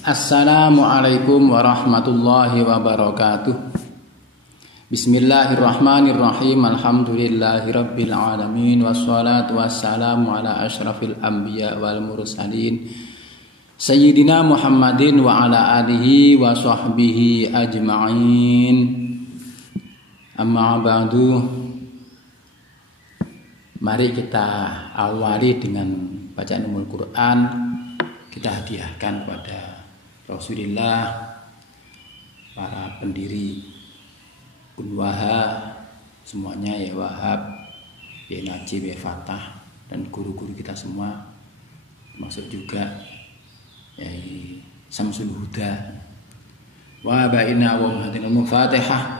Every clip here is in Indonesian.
Assalamualaikum warahmatullahi wabarakatuh. Bismillahirrahmanirrahim. Alhamdulillahirabbil alamin wassalatu wassalamu ala asyrafil anbiya wal mursalin Sayyidina Muhammadin wa ala alihi wa sahbihi ajma'in. Amma ba'du. Mari kita awali dengan bacaan Ummul Quran. Kita hadiahkan kepada Rasulullah, para pendiri Unwaha semuanya, ya Wahab, ya Najib, ya Fatah, dan guru-guru kita semua, termasuk juga ya Samsul Huda. Wa ba'inna wa muhaddinal Fatihah.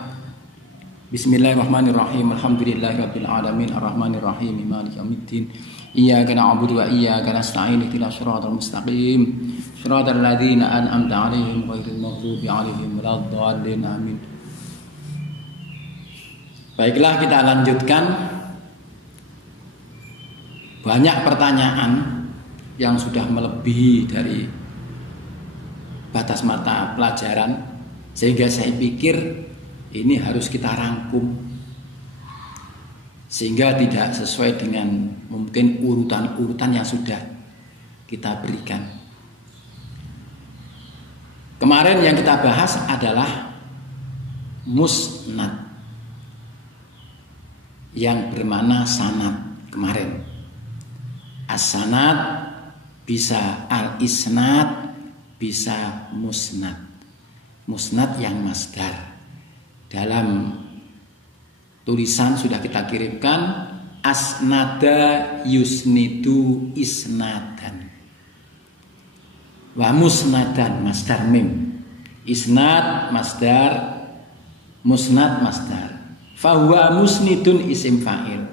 Bismillahirrahmanirrahim. Alhamdulillahirabbil alamin arrahmanirrahim maliki yaumiddin. Iyyaka na'budu wa iyyaka nasta'in ihdinas siratal mustaqim siratal ladzina an'amta 'alaihim ghairil maghdubi 'alaihim waladdallin amin. Baiklah, kita lanjutkan. Banyak pertanyaan yang sudah melebihi dari batas mata pelajaran, sehingga saya pikir ini harus kita rangkum sehingga tidak sesuai dengan mungkin urutan-urutan yang sudah kita berikan. Kemarin yang kita bahas adalah musnad yang bermakna sanad kemarin. As-sanad bisa al-isnad, bisa musnad. Musnad yang masdar. Dalam tulisan sudah kita kirimkan, asnada yusnidu isnadan, wa musnadan masdar mim. Isnad masdar, musnad masdar. Fahuwa musnidun isim fa'il,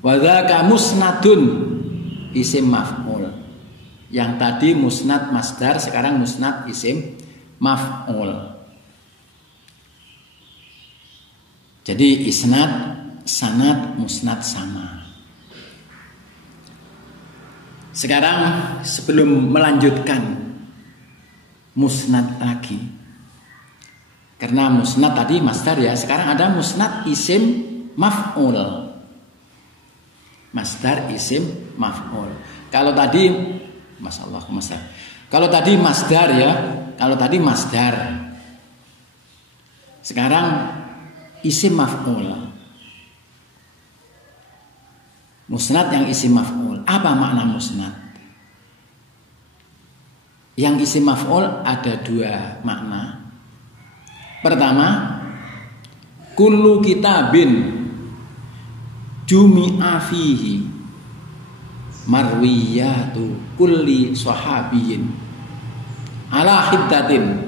wa dzaka musnadun isim maf'ul. Yang tadi musnad masdar, sekarang musnad isim maf'ul. Jadi isnad, sanad, musnad sama. Sekarang sebelum melanjutkan musnad lagi, karena musnad tadi masdar ya, sekarang ada musnad isim maf'ul. Masdar isim maf'ul. Kalau tadi masyaallah, kalau tadi masdar ya, kalau tadi masdar. Sekarang isim maf'ul. Musnad yang isim maf'ul. Apa makna musnad? Yang isim maf'ul ada dua makna. Pertama, kullu kitabin jumi'a fihi marwiyatu kulli sahabiyin ala hiddatin.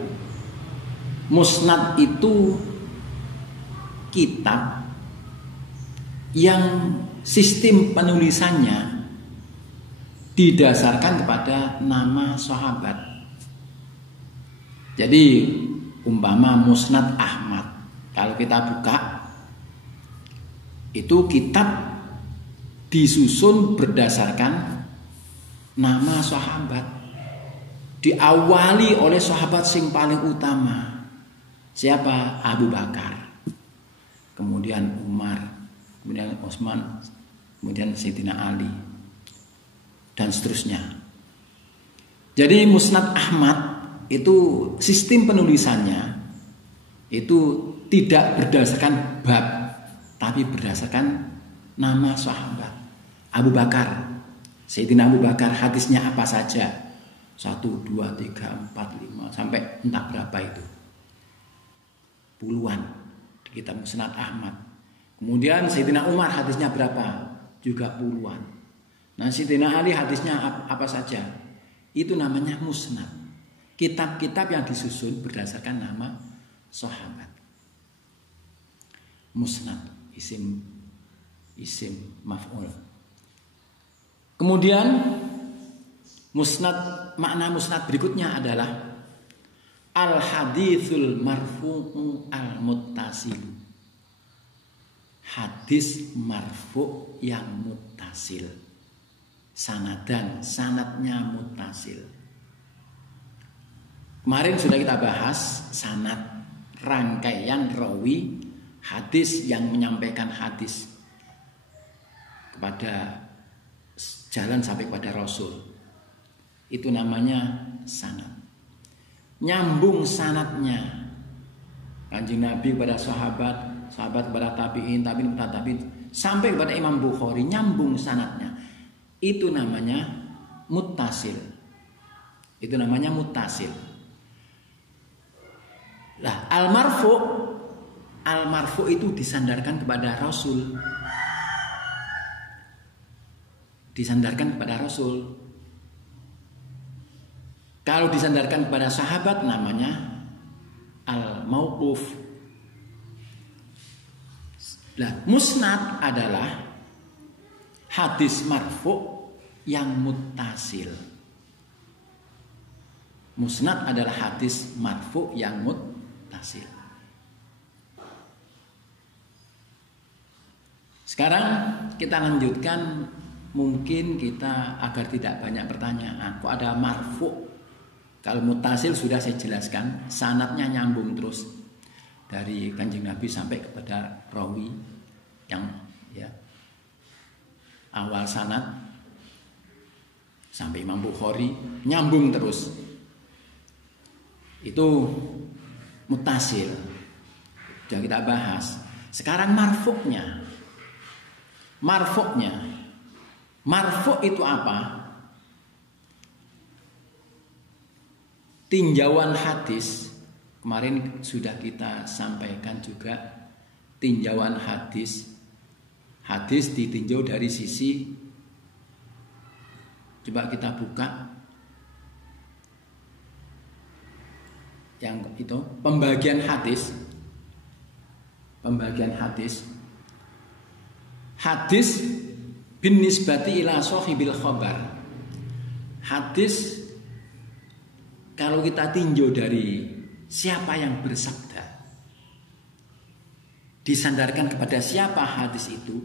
Musnad itu kitab yang sistem penulisannya didasarkan kepada nama sahabat. Jadi umpama musnad Ahmad, kalau kita buka itu kitab disusun berdasarkan nama sahabat, diawali oleh sahabat sing paling utama. Siapa? Abu Bakar, kemudian Umar, kemudian Utsman, kemudian Sayyidina Ali, dan seterusnya. Jadi musnad Ahmad itu sistem penulisannya itu tidak berdasarkan bab, tapi berdasarkan nama sahabat. Abu Bakar, Sayyidina Abu Bakar, hadisnya apa saja? 1, 2, 3, 4, 5 sampai entah berapa itu, puluhan kitab musnad Ahmad. Kemudian Sayyidina Umar hadisnya berapa? Juga puluhan. Nah, Sayyidina Ali hadisnya apa saja? Itu namanya musnad. Kitab-kitab yang disusun berdasarkan nama sahabat. Musnad isim maf'ul. Kemudian musnad, makna musnad berikutnya adalah al haditsul marfu'u al muttasil. Hadis marfu' yang muttasil. Sanadan, sanadnya muttasil. Kemarin sudah kita bahas sanad, rangkaian rawi hadis yang menyampaikan hadis kepada jalan sampai kepada Rasul. Itu namanya sanad. Nyambung sanadnya Kanjeng Nabi kepada sahabat, sahabat kepada tabi'in, tabi'in kepada tabi'in, sampai kepada Imam Bukhari, nyambung sanadnya. Itu namanya muttasil. Itu namanya muttasil. Lah, al-marfu itu disandarkan kepada Rasul. Disandarkan kepada Rasul. Kalau disandarkan kepada sahabat namanya al-mauquf. Nah, musnad adalah hadis marfu yang muttasil. Musnad adalah hadis marfu yang muttasil. Sekarang kita lanjutkan, mungkin kita agar tidak banyak pertanyaan. Kok ada marfu? Kalau muttasil sudah saya jelaskan, sanadnya nyambung terus dari Kanjeng Nabi sampai kepada rawi yang awal sanad sampai Imam Bukhari, nyambung terus. Itu muttasil. Sudah kita bahas. Sekarang marfu'nya. Marfu' itu apa? Tinjauan hadis. Kemarin sudah kita sampaikan juga tinjauan hadis. Hadis ditinjau dari sisi, coba kita buka yang itu, pembagian hadis. Pembagian hadis. Hadis bin nisbati ila sahibil khabar. Hadis kalau kita tinjau dari siapa yang bersabda, disandarkan kepada siapa hadis itu,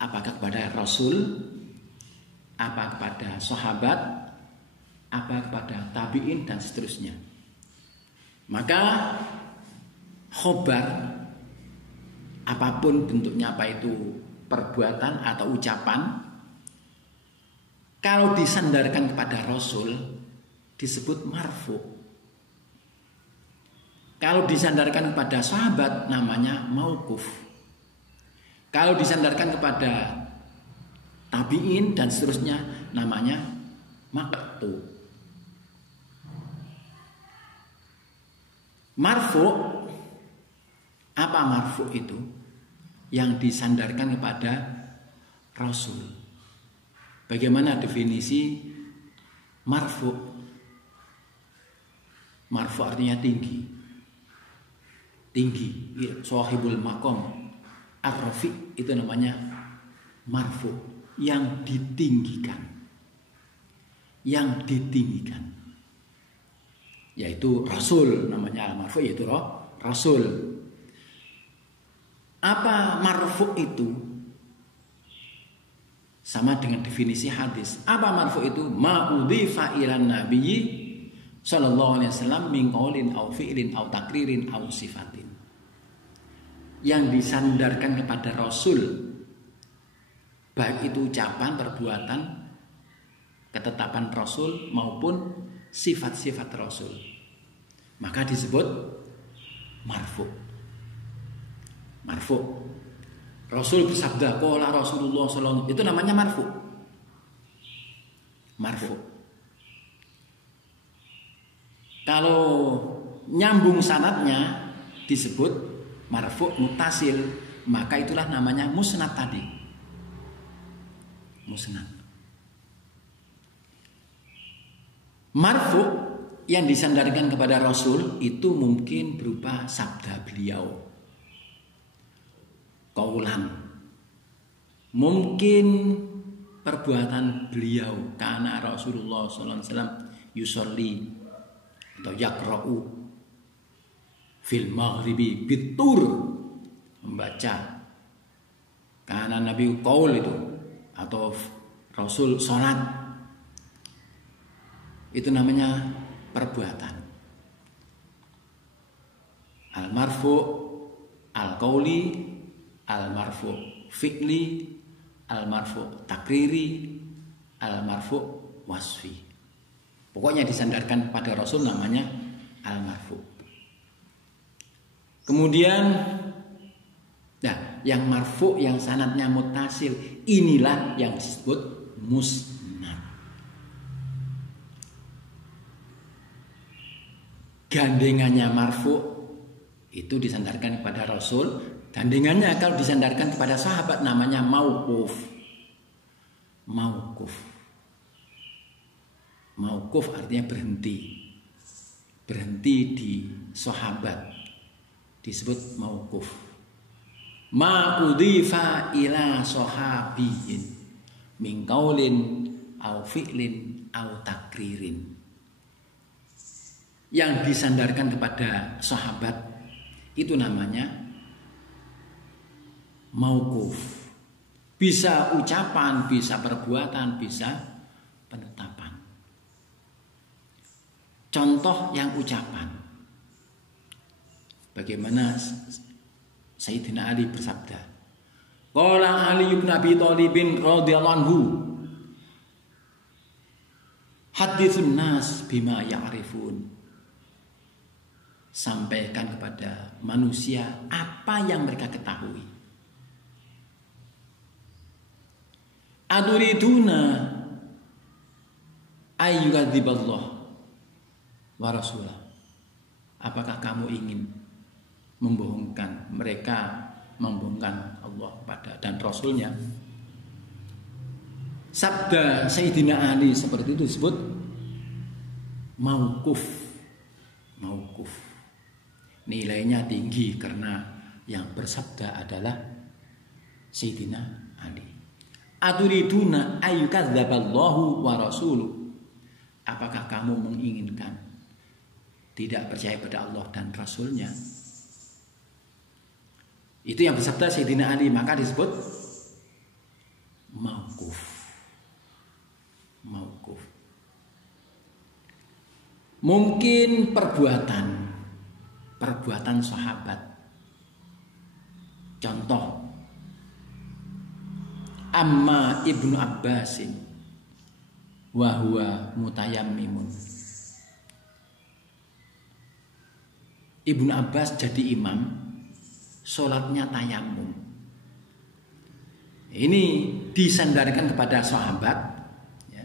apakah kepada Rasul, apa kepada sahabat, apa kepada tabi'in dan seterusnya. Maka khobar, apapun bentuknya, apa itu perbuatan atau ucapan, kalau disandarkan kepada Rasul disebut marfu. Kalau disandarkan kepada sahabat namanya mauquf. Kalau disandarkan kepada tabi'in dan seterusnya namanya maqtu. Marfu, apa marfu itu? Yang disandarkan kepada Rasul. Bagaimana definisi marfu? Marfu artinya tinggi. Tinggi, sahibul maqam. Ar-rafi itu namanya marfu, yang ditinggikan. Yang ditinggikan. Yaitu Rasul, namanya al-marfu, yaitu Rasul. Apa marfu itu? Sama dengan definisi hadis. Apa marfu itu? Ma'udhifa ilan nabiyyi sallallahu alaihi wasallam min qaulin aw fi'lin aw takririn aw sifatin. Yang disandarkan kepada Rasul, baik itu ucapan, perbuatan, ketetapan Rasul maupun sifat-sifat Rasul, maka disebut marfu. Marfu. Rasul bersabda, qala Rasulullah sallallahu alaihi wasallam, itu namanya marfu. Marfu. Kalau nyambung sanadnya disebut marfu muttasil, maka itulah namanya musnad tadi. Musnad. Marfu yang disandarkan kepada Rasul itu mungkin berupa sabda beliau, qaulan, mungkin perbuatan beliau, karena Rasulullah SAW yusolli atau yakra'u fil maghribi bitur, membaca, karena Nabi qaul itu, atau Rasul sholat Itu namanya perbuatan. Al-marfu, al-qauli, al-marfu fi'li, al-marfu takriri, al-marfu wasfi. Pokoknya disandarkan pada Rasul namanya al-marfu. Kemudian yang marfu yang sanadnya muttasil, inilah yang disebut musnad. Gandengannya marfu itu disandarkan kepada Rasul, gandengannya kalau disandarkan kepada sahabat namanya mauquf. Mauquf artinya berhenti. Berhenti di sahabat disebut mauquf. Ma udhifa ila sahabiyin min qaulin au fi'lin au takririn. Yang disandarkan kepada sahabat itu namanya mauquf. Bisa ucapan, bisa perbuatan, bisa penetapan. Contoh yang ucapan. Bagaimana Sayyidina Ali bersabda, qala Ali bin Abi Thalib radhiyallahu anhu, haditsun nas bima ya'rifun. Sampaikan kepada manusia apa yang mereka ketahui. Aduriduna ayyukadziballah wa rasulah. Apakah kamu ingin membohongkan mereka, membohongkan Allah dan Rasulnya? Sabda Sayyidina Ali seperti itu disebut mauquf. Nilainya tinggi karena yang bersabda adalah Sayyidina Ali. Aturiduna ayyukadzaballahu wa rasuluh. Apakah kamu menginginkan tidak percaya pada Allah dan Rasulnya? Itu yang bersabda Sayyidina Ali, maka disebut mauquf. Mungkin perbuatan sahabat. Contoh, amma ibnu Abbasin wa huwa mutayammimun. Ibnu Abbas jadi imam, sholatnya tayamum. Ini disandarkan kepada sahabat ya,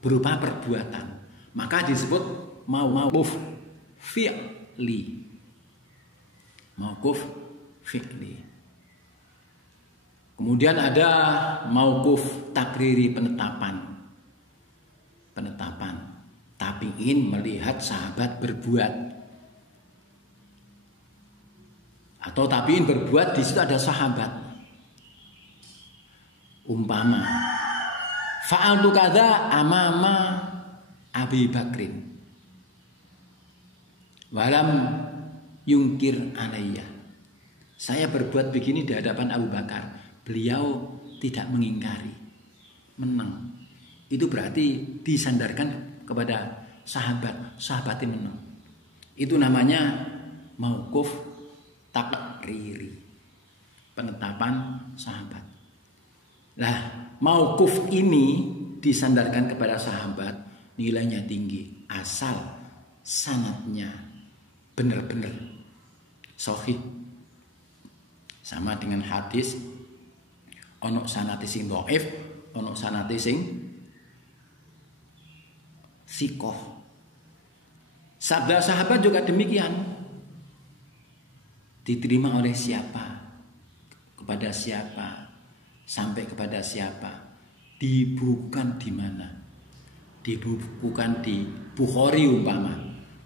berupa perbuatan, maka disebut mauquf fi'li. Mauquf fi'li. Kemudian ada mauquf takriri, penetapan. Tabi'in melihat sahabat berbuat, atau tabi'in berbuat, di situ ada sahabat. Umpama fa'altu kadza amama Abi Bakrin walam yungkir alayya. Saya berbuat begini di hadapan Abu Bakar, beliau tidak mengingkari, menang. Itu berarti disandarkan kepada sahabatnya menang. Itu namanya mauquf takriri, penetapan sahabat. Nah, mauquf ini disandarkan kepada sahabat, nilainya tinggi asal sanadnya benar-benar sahih. Sama dengan hadis, ono sanate sing dhaif, ono sanate sing sikoh. Sabda sahabat juga demikian. Diterima oleh siapa, kepada siapa, sampai kepada siapa, dibukukan di mana? Dibukukan di Bukhari umpama.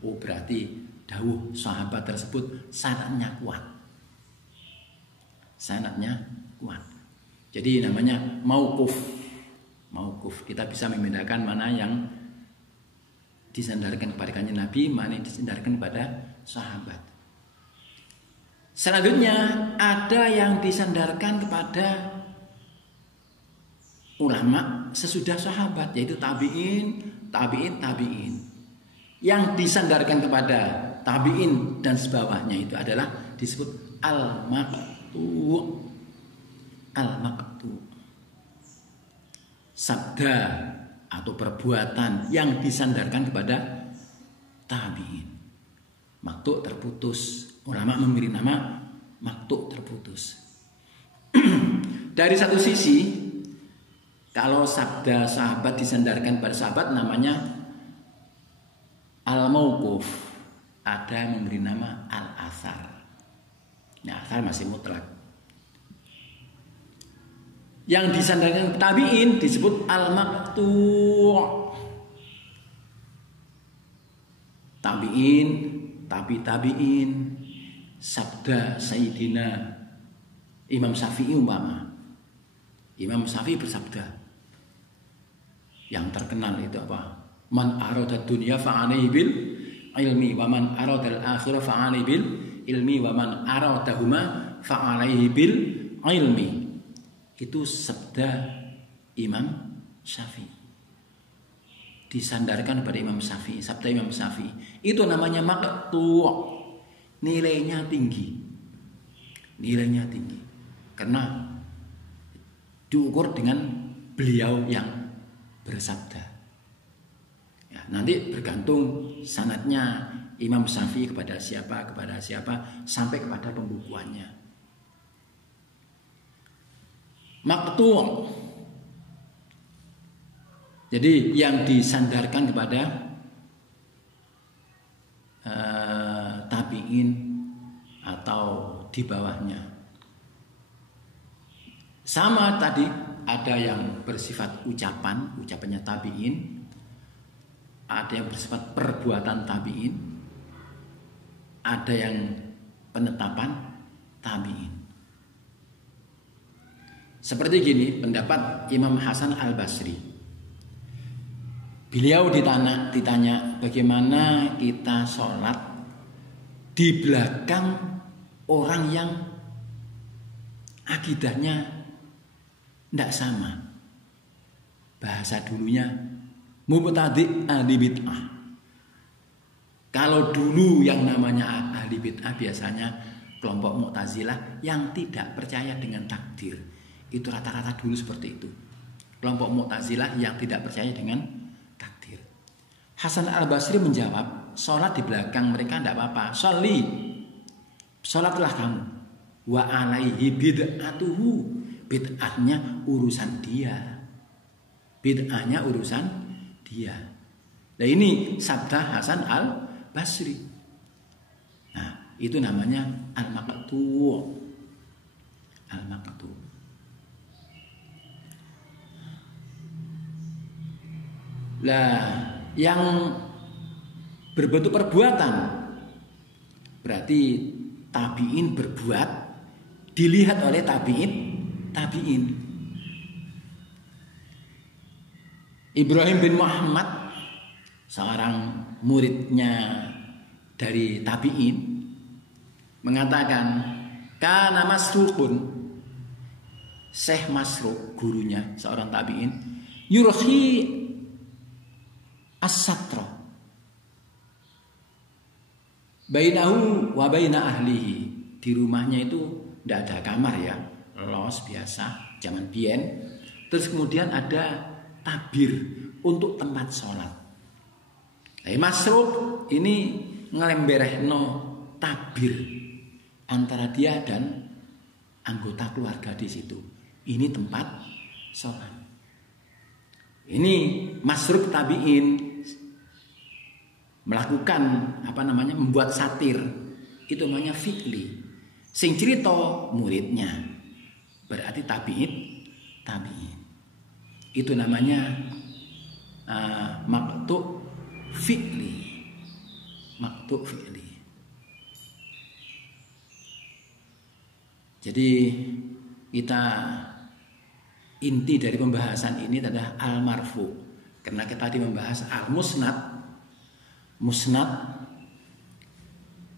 Oh, berarti dawuh sahabat tersebut sanadnya kuat. Jadi namanya mauquf. Kita bisa membedakan mana yang disandarkan kepada kanjeng Nabi, mana yang disandarkan kepada sahabat. Selanjutnya ada yang disandarkan kepada ulama sesudah sahabat, yaitu tabi'in, tabi'in. Yang disandarkan kepada tabi'in dan sebawahnya itu adalah disebut al-maqtu'. Al-maqtu'. Sabda atau perbuatan yang disandarkan kepada tabi'in. Maqtu' terputus. Ulama memberi nama maqtu' terputus. Dari satu sisi, kalau sabda sahabat disandarkan pada sahabat namanya al-mauquf. Ada yang memberi nama al-athar. Nah, athar masih mutlak. Yang disandarkan tabi'in disebut al-maqtu'. Tabi'in, tabi'in, sabda Sayyidina Imam Syafi'i umpama. Imam Syafi'i bersabda, yang terkenal itu apa? Man arada dunya fa'alaihi bil ilmi wa man arada al-akhirah fa'alaihi bil ilmi wa man aradahuma fa'alaihi bil ilmi. Itu sabda Imam Syafi'i. Disandarkan pada Imam Syafi'i, sabda Imam Syafi'i. Itu namanya maqtu'. Nilainya tinggi. Nilainya tinggi. Karena diukur dengan beliau yang bersabda. Ya, nanti bergantung sanadnya Imam Syafi'i kepada siapa sampai kepada pembukuannya. Maqtu'. Jadi yang disandarkan kepada tabi'in atau di bawahnya. Sama tadi, ada yang bersifat ucapannya tabi'in, ada yang bersifat perbuatan tabi'in, ada yang penetapan tabi'in. Seperti gini pendapat Imam Hasan Al-Basri. Beliau ditanya bagaimana kita sholat di belakang orang yang akidahnya tidak sama. Bahasa dulunya mubtadi' ahli bid'ah. Kalau dulu yang namanya ahli bid'ah biasanya kelompok Mu'tazilah yang tidak percaya dengan takdir. Itu rata-rata dulu seperti itu. Kelompok Mu'tazilah yang tidak percaya dengan takdir. Hasan Al-Basri menjawab, sholat di belakang mereka tidak apa-apa. Sholatlah kamu. Wa alaihi bid'atuhu. Bid'ahnya urusan dia. Bid'ahnya urusan dia. Nah ini sabda Hasan Al-Basri. Nah itu namanya al-maqtu'. Al-maqtu'. Lah yang berbentuk perbuatan berarti tabi'in berbuat dilihat oleh tabi'in. Ibrahim bin Muhammad, seorang muridnya dari tabi'in, mengatakan kana Masruqun, Syekh Masruq gurunya seorang tabi'in, yurhi as-satra bainahu wa baina ahlihi. Di rumahnya itu tidak ada kamar ya, los biasa zaman biyen. Terus kemudian ada tabir untuk tempat sholat. Masruq ini ngelemberehno tabir antara dia dan anggota keluarga di situ. Ini tempat sholat. Ini Masruq tabi'in melakukan membuat satir. Itu namanya fi'li. Sing cerita muridnya. Berarti tabi'in. Itu namanya maqtu' fi'li. Maqtu' fi'li. Jadi kita inti dari pembahasan ini adalah al-marfu. Karena kita tadi membahas al-musnad.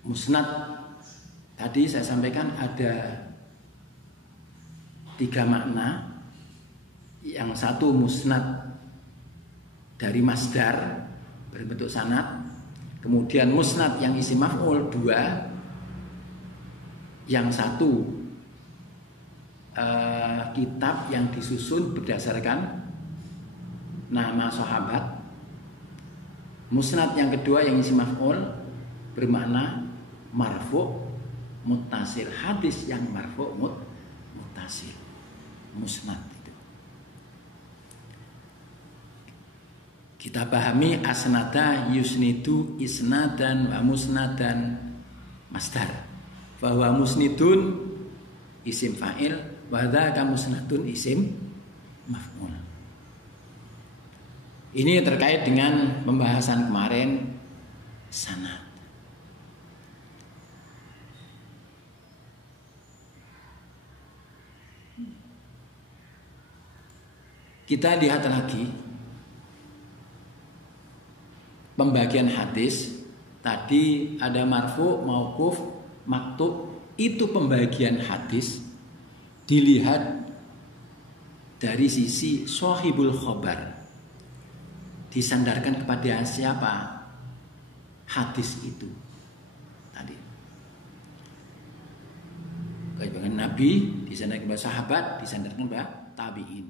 Musnad tadi saya sampaikan ada 3 makna. Yang satu musnad dari masdar berbentuk sanad, kemudian musnad yang isim maf'ul 2, yang satu kitab yang disusun berdasarkan nama sahabat. Musnad yang kedua yang isim maf'ul bermakna marfu' muttasil, hadis yang marfu' muttasil, musnad itu. Kita pahami asnada yusnidu isnadan wa musnadan masdar, bahwa musnidun isim fa'il, wa dzaka musnadun isim maf'ul. Ini terkait dengan pembahasan kemarin sanad. Kita lihat lagi pembagian hadis. Tadi ada marfu, mauquf, maktub. Itu pembagian hadis dilihat dari sisi shahibul khobar. Disandarkan kepada siapa hadis itu tadi. Baik dengan Nabi, disandarkan kepada sahabat, disandarkan kepada tabi'in.